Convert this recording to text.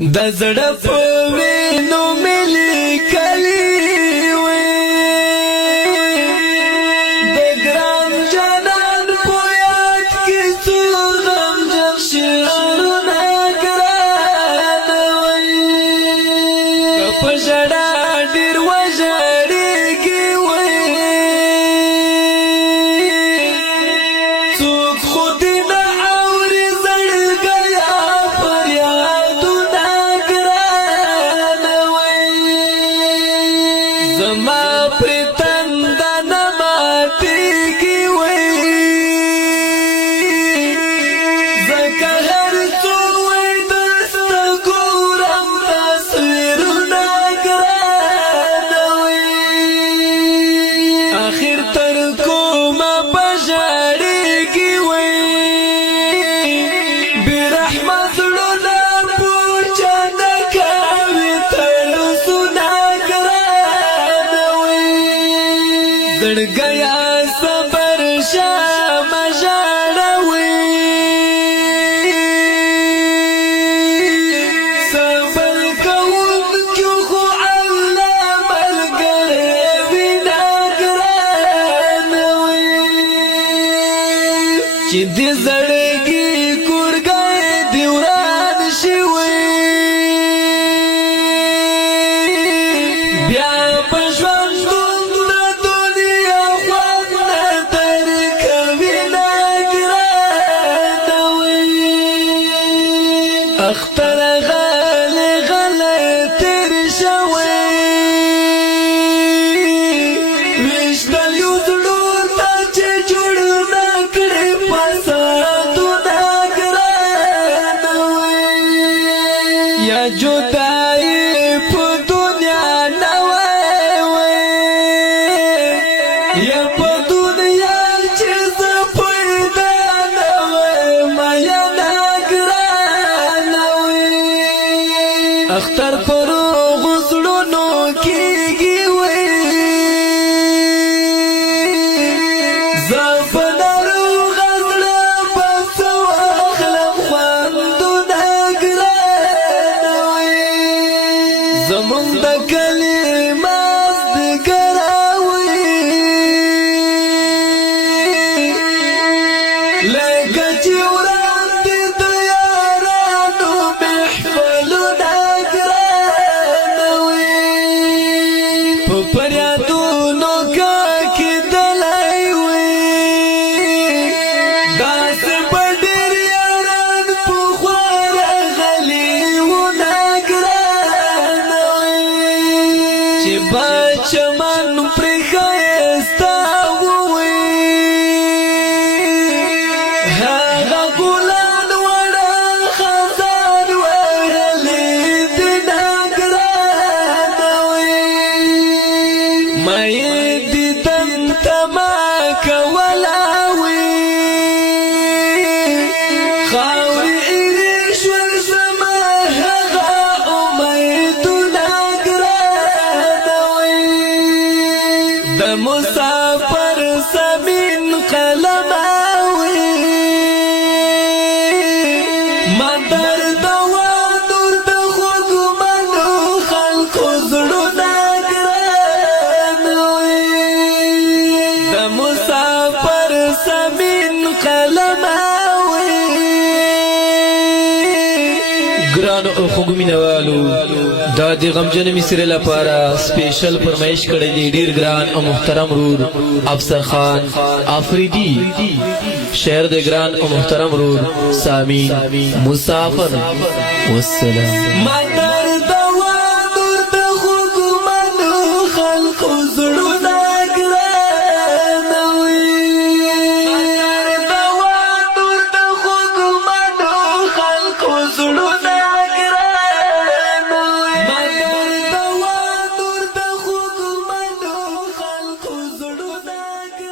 د زړه په وینو ملي کلی وې د ګران جانان په یاد کې څو غمجن شعرونه ګران وې په ژړا ډېر وژړېږي وې څوک خو دې نه اوري زړګیا فریادونه ګران وې زما پرې تنده نه ماتېږي وې ځکه هر څوک وې درته ګورم تصویرونه ګران وې آخر تر کومه به ژړېږي وې بې رحمه زړونه پوچه نه کوي تړسونه ګران وې زړګیا صبر شه مه ژاړه وې صبر کوونکي خو الله ملګری وینه ګران وې چې دې زړګي کورګی دې وران شي وې بیا په ژوندون د دنیا خوند نه درکوینه ګران وې اختر غلی غلی تیر شوی ویشتل یو زړو ته چې جوړ نه کړې فسادونه ګران وې یا جدایي په دنیا نه وې یا په دنیا چې زه پیدا نه ویم میینه ګران وې اختر پر هغو زړونو کېږي وې زه په ناروغه زړه به څه واخلم خوندونه ګران وې زمونږ د کلي مازدیګره وې لکه چې وړاندې د یارانو محفلونه ګران وې په فریادونو کېدلی وې داسې به ډېر یاران پخوا راغلي وونه ګران وې چې به چمن پرې ښایسته وې هغه ګلان وړه خزان وهلې دینه ګران وې مې دیدن ته ما کوله وې خاورې ایرې شول زما هغه امیدونه ګران وې د مسافر سمین قلمه وې ما درد وا نور د خوږمنو خلکو زړونه ګران وې د مسافر سمین قلمه وې ګرانو او خوږو مینوالو دا د غمجن مصري لپاره سپیشل فرمایش کړی دی ډیر ګران او محترم رور افسر خان آفریدي شعر د ګران او محترم رور سامي مسافر والسلام ما درد وا نور د خوږمنو خلکو زړونه ګران وې ما درد وا نور د خوږمنو خلکو زړونه